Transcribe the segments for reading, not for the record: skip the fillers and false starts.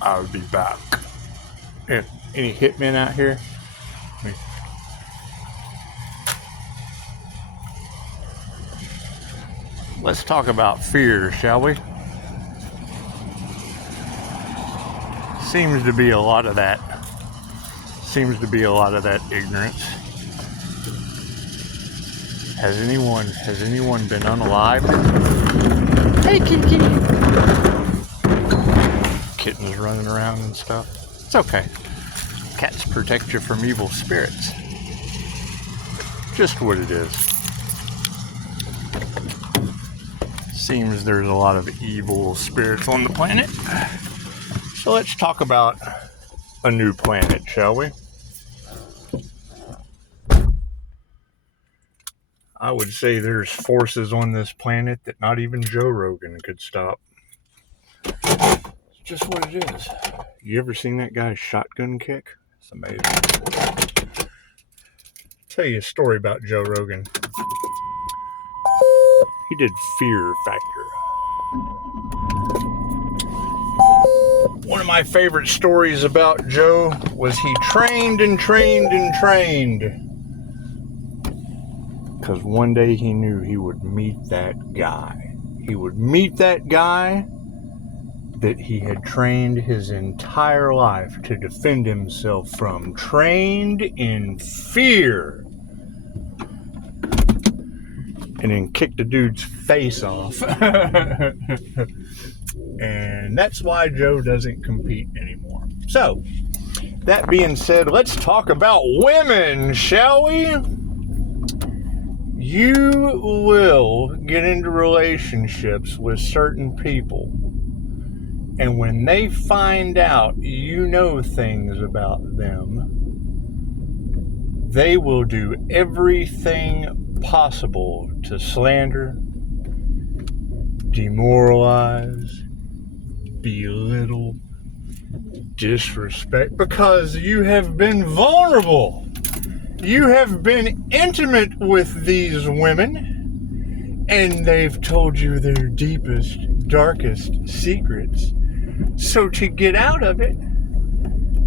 I'll be back. Any hitmen out here? Let's talk about fear, shall we? Seems to be a lot of that. Ignorance. Has anyone been unalived? Hey, kitty. Kittens running around and stuff. It's okay. Cats protect you from evil spirits. Just what it is. Seems there's a lot of evil spirits on the planet. So let's talk about a new planet, shall we? I would say there's forces on this planet that not even Joe Rogan could stop. It's just what it is. You ever seen that guy's shotgun kick? It's amazing. I'll tell you a story about Joe Rogan. He did Fear Factor. One of my favorite stories about Joe was he trained. Because one day he knew he would meet that guy. He would meet that guy that he had trained his entire life to defend himself from. Trained in fear. And then kicked the dude's face off. And that's why Joe doesn't compete anymore. So, that being said, let's talk about women, shall we? You will get into relationships with certain people, and when they find out you know things about them, they will do everything possible to slander, demoralize, belittle, disrespect, because you have been vulnerable. You have been intimate with these women, and they've told you their deepest, darkest secrets. So to get out of it,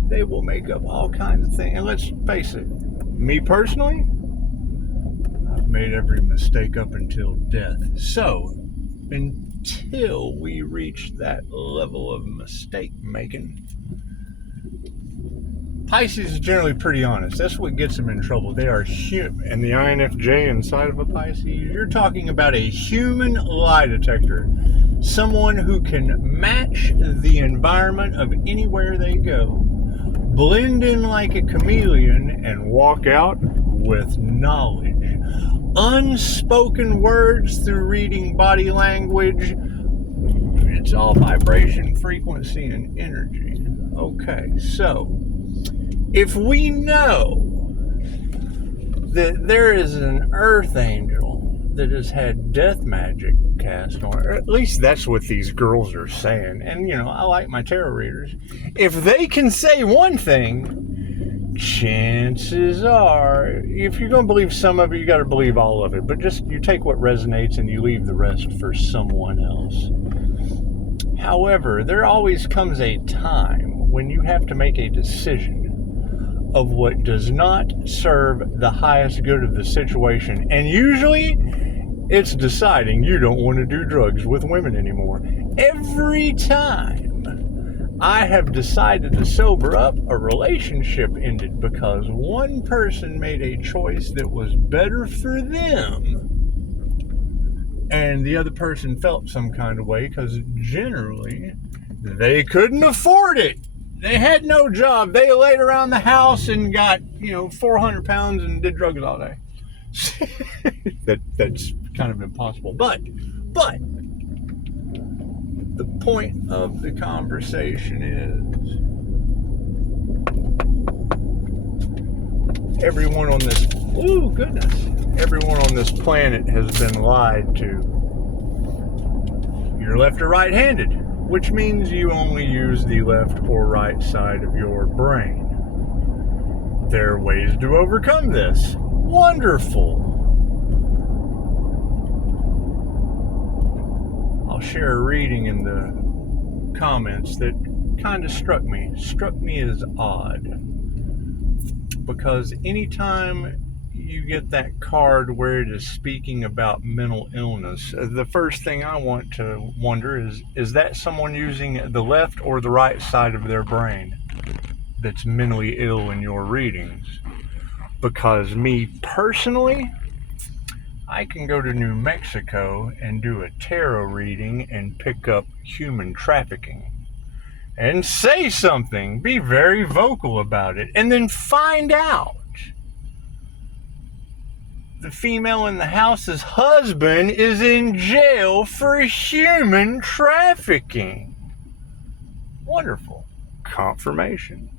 they will make up all kinds of things. And let's face it, me personally, I've made every mistake up until death. So, until we reach that level of mistake making, Pisces is generally pretty honest. That's what gets them in trouble. They are human. And the INFJ inside of a Pisces, you're talking about a human lie detector. Someone who can match the environment of anywhere they go, blend in like a chameleon, and walk out with knowledge. Unspoken words through reading body language. It's all vibration, frequency, and energy. Okay, so if we know that there is an earth angel that has had death magic cast on it, or at least that's what these girls are saying, and you know, I like my tarot readers. If they can say one thing, chances are, if you're going to believe some of it, you got to believe all of it. But just you take what resonates and you leave the rest for someone else. However, there always comes a time when you have to make a decision of what does not serve the highest good of the situation. And usually, it's deciding you don't want to do drugs with women anymore. Every time I have decided to sober up, a relationship ended because one person made a choice that was better for them, and the other person felt some kind of way because generally they couldn't afford it. They had no job. They laid around the house and got, 400 pounds and did drugs all day. That's kind of impossible. But the point of the conversation is everyone on this planet has been lied to. You're left or right-handed, which means you only use the left or right side of your brain. There are ways to overcome this. Wonderful. I'll share a reading in the comments that kind of struck me as odd, because anytime you get that card where it is speaking about mental illness, the first thing I want to wonder is that someone using the left or the right side of their brain that's mentally ill in your readings? Because me personally, I can go to New Mexico and do a tarot reading and pick up human trafficking and say something, be very vocal about it, and then find out the female in the house's husband is in jail for human trafficking. Wonderful. Confirmation.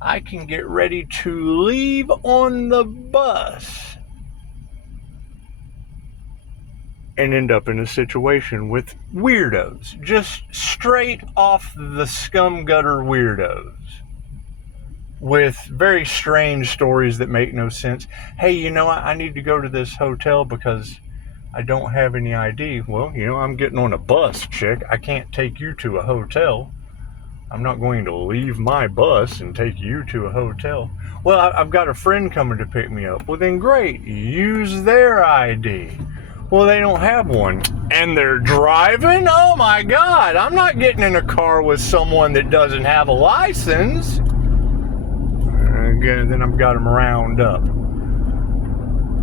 I can get ready to leave on the bus and end up in a situation with weirdos. Just straight off the scum gutter weirdos. With very strange stories that make no sense. Hey, you know, I need to go to this hotel because I don't have any ID. Well, you know, I'm getting on a bus, chick. I can't take you to a hotel. I'm not going to leave my bus and take you to a hotel. Well, I've got a friend coming to pick me up. Well, then great. Use their ID. Well, they don't have one. And they're driving? Oh my God. I'm not getting in a car with someone that doesn't have a license. Again, then I've got them round up.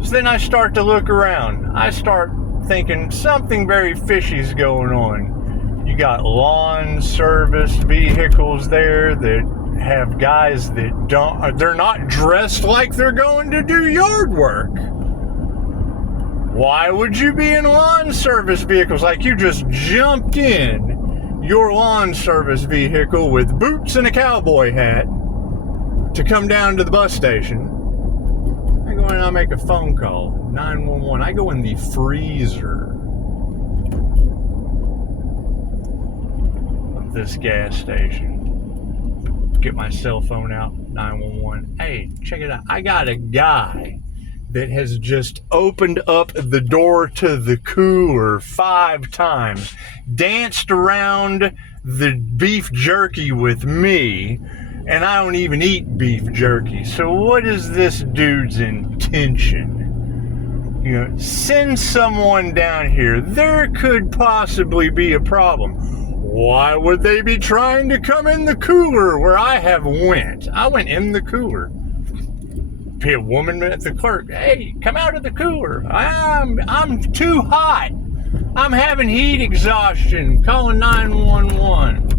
So then I start to look around. I start thinking something very fishy's going on. You got lawn service vehicles there that have guys that they're not dressed like they're going to do yard work. Why would you be in lawn service vehicles? Like you just jumped in your lawn service vehicle with boots and a cowboy hat to come down to the bus station. I go in and I make a phone call, 911. I go in the freezer of this gas station, get my cell phone out, 911. Hey, check it out. I got a guy that has just opened up the door to the cooler 5 times, danced around the beef jerky with me, and I don't even eat beef jerky. So what is this dude's intention? You know, send someone down here. There could possibly be a problem. Why would they be trying to come in the cooler where I have went? I went in the cooler. Be a woman at the clerk. Hey, come out of the cooler. I'm too hot. I'm having heat exhaustion. Calling 911.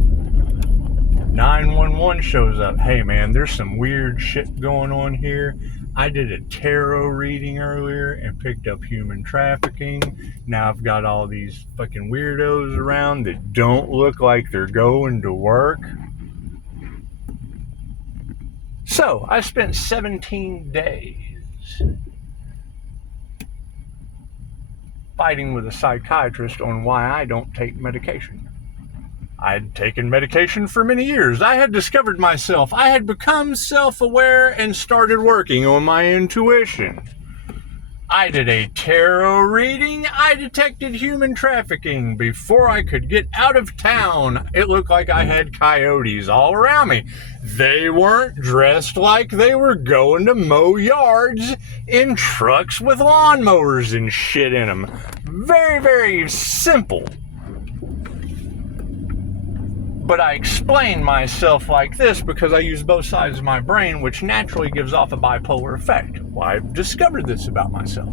911 shows up. Hey man, there's some weird shit going on here. I did a tarot reading earlier and picked up human trafficking. Now I've got all these fucking weirdos around that don't look like they're going to work. So I spent 17 days fighting with a psychiatrist on why I don't take medication. I'd taken medication for many years. I had discovered myself. I had become self-aware and started working on my intuition. I did a tarot reading. I detected human trafficking before I could get out of town. It looked like I had coyotes all around me. They weren't dressed like they were going to mow yards in trucks with lawnmowers and shit in them. Very, very simple. But I explain myself like this because I use both sides of my brain, which naturally gives off a bipolar effect. Well, I've discovered this about myself.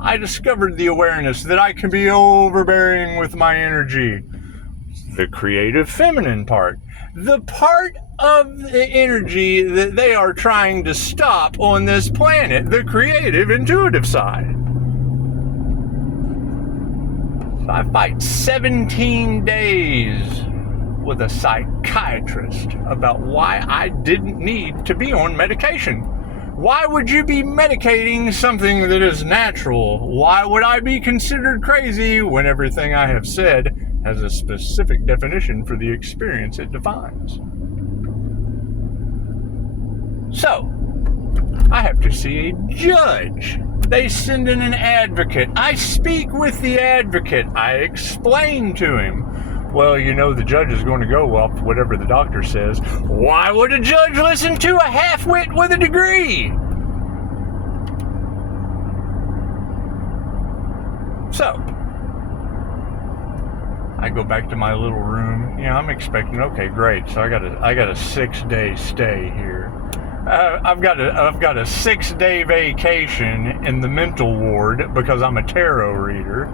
I discovered the awareness that I can be overbearing with my energy. The creative feminine part. The part of the energy that they are trying to stop on this planet. The creative, intuitive side. So I fight 17 days with a psychiatrist about why I didn't need to be on medication. Why would you be medicating something that is natural? Why would I be considered crazy when everything I have said has a specific definition for the experience it defines? So, I have to see a judge They send in an advocate. I speak with the advocate. I explain to him, well, you know, the judge is going to go off whatever the doctor says. Why would a judge listen to a half-wit with a degree? So, I go back to my little room. You know, I'm expecting, okay, great. So I got a 6-day stay here. I've got a 6-day vacation in the mental ward because I'm a tarot reader.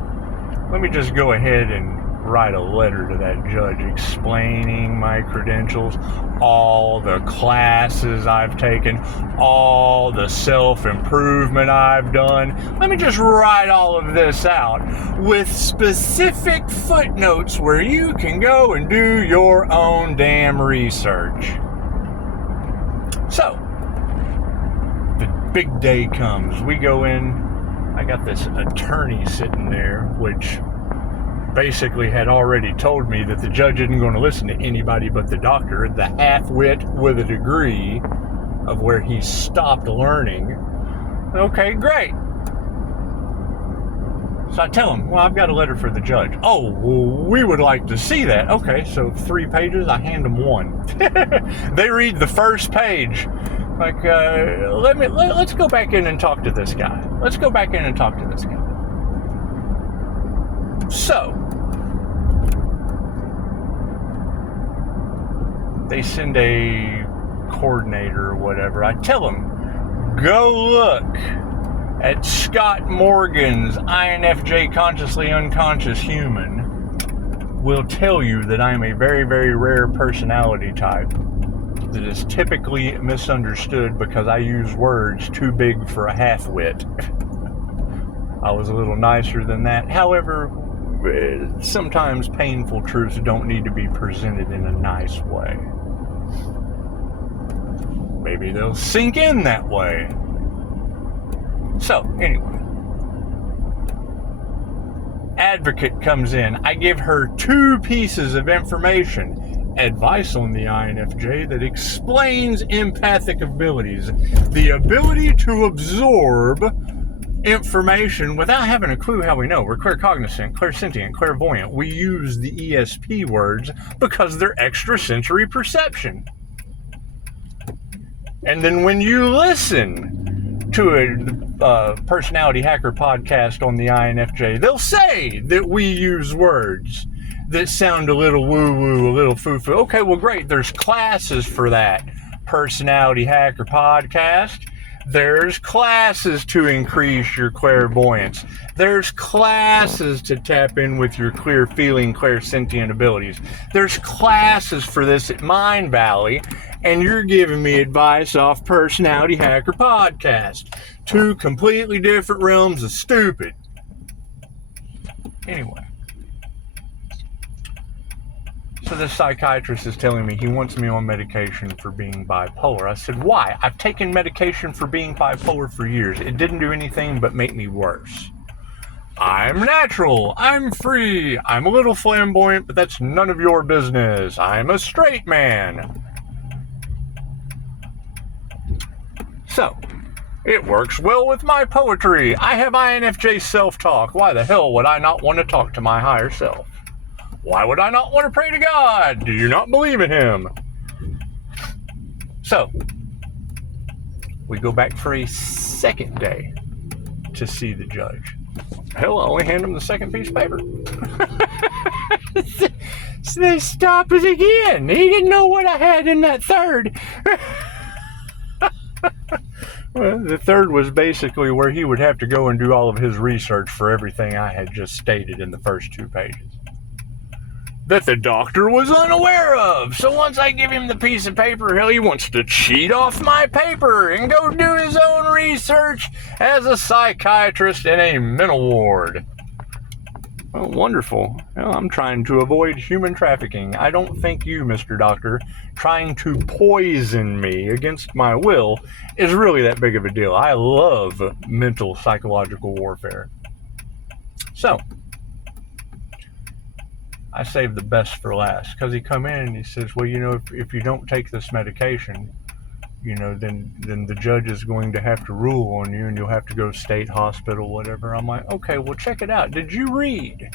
Let me just go ahead and write a letter to that judge explaining my credentials, all the classes I've taken, all the self-improvement I've done. Let me just write all of this out with specific footnotes where you can go and do your own damn research. So, the big day comes. We go in. I got this attorney sitting there, which basically had already told me that the judge isn't going to listen to anybody but the doctor, the half-wit with a degree of where he stopped learning. Okay, great. So I tell him, well, I've got a letter for the judge. Oh, well, we would like to see that. Okay, so 3 pages, I hand them 1. They read the first page. Like, let's go back in and talk to this guy. Let's go back in and talk to this guy. So, they send a coordinator or whatever. I tell them, go look at Scott Morgan's INFJ Consciously Unconscious Human. Will tell you that I'm a very, very rare personality type that is typically misunderstood because I use words too big for a half-wit. I was a little nicer than that. However, sometimes painful truths don't need to be presented in a nice way. Maybe they'll sink in that way. So, anyway. Advocate comes in. I give her 2 pieces of information. Advice on the INFJ that explains empathic abilities. The ability to absorb information without having a clue how we know. We're claircognizant, clairsentient, clairvoyant. We use the ESP words because they're extrasensory perception. And then when you listen to a personality hacker podcast on the INFJ, they'll say that we use words that sound a little woo-woo, a little foo-foo. Okay, well, great. There's classes for that. Personality hacker podcast. There's classes to increase your clairvoyance. There's classes to tap in with your clear feeling, clairsentient abilities. There's classes for this at Mind Valley, and you're giving me advice off Personality Hacker Podcast. 2 completely different realms of stupid. Anyway. So this psychiatrist is telling me he wants me on medication for being bipolar. I said, why? I've taken medication for being bipolar for years. It didn't do anything but make me worse. I'm natural. I'm free. I'm a little flamboyant, but that's none of your business. I'm a straight man. So, it works well with my poetry. I have INFJ self-talk. Why the hell would I not want to talk to my higher self? Why would I not want to pray to God? Do you not believe in Him? So, we go back for a 2nd day to see the judge. Hell, I only hand him the 2nd piece of paper. So they stop us again. He didn't know what I had in that 3rd. Well, the 3rd was basically where he would have to go and do all of his research for everything I had just stated in the first 2 pages. That the doctor was unaware of. So once I give him the piece of paper, he wants to cheat off my paper and go do his own research as a psychiatrist in a mental ward. Oh, wonderful. Well, I'm trying to avoid human trafficking. I don't think you, Mr. Doctor, trying to poison me against my will is really that big of a deal. I love mental psychological warfare. So, I saved the best for last because he come in and he says, well, you know, if you don't take this medication, then the judge is going to have to rule on you and you'll have to go state hospital, whatever. I'm like, okay, well, check it out. Did you read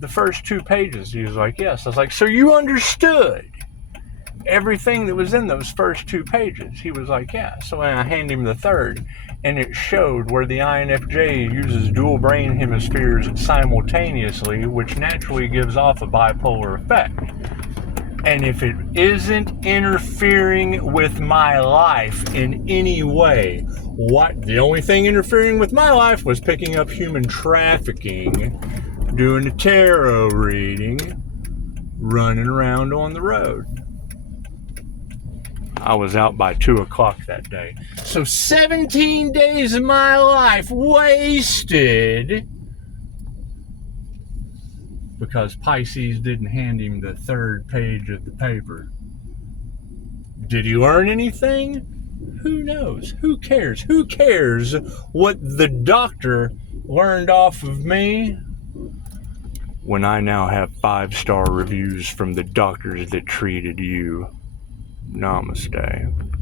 the first 2 pages? He was like, yes. I was like, so you understood everything that was in those first 2 pages? He was like, yeah. So when I handed him the third, and it showed where the INFJ uses dual brain hemispheres simultaneously, which naturally gives off a bipolar effect. And if it isn't interfering with my life in any way, the only thing interfering with my life was picking up human trafficking, doing a tarot reading, running around on the road. I was out by 2 o'clock that day. So 17 days of my life wasted because Pisces didn't hand him the 3rd page of the paper. Did he learn anything? Who knows? Who cares? Who cares what the doctor learned off of me when I now have 5-star reviews from the doctors that treated you? Namaste.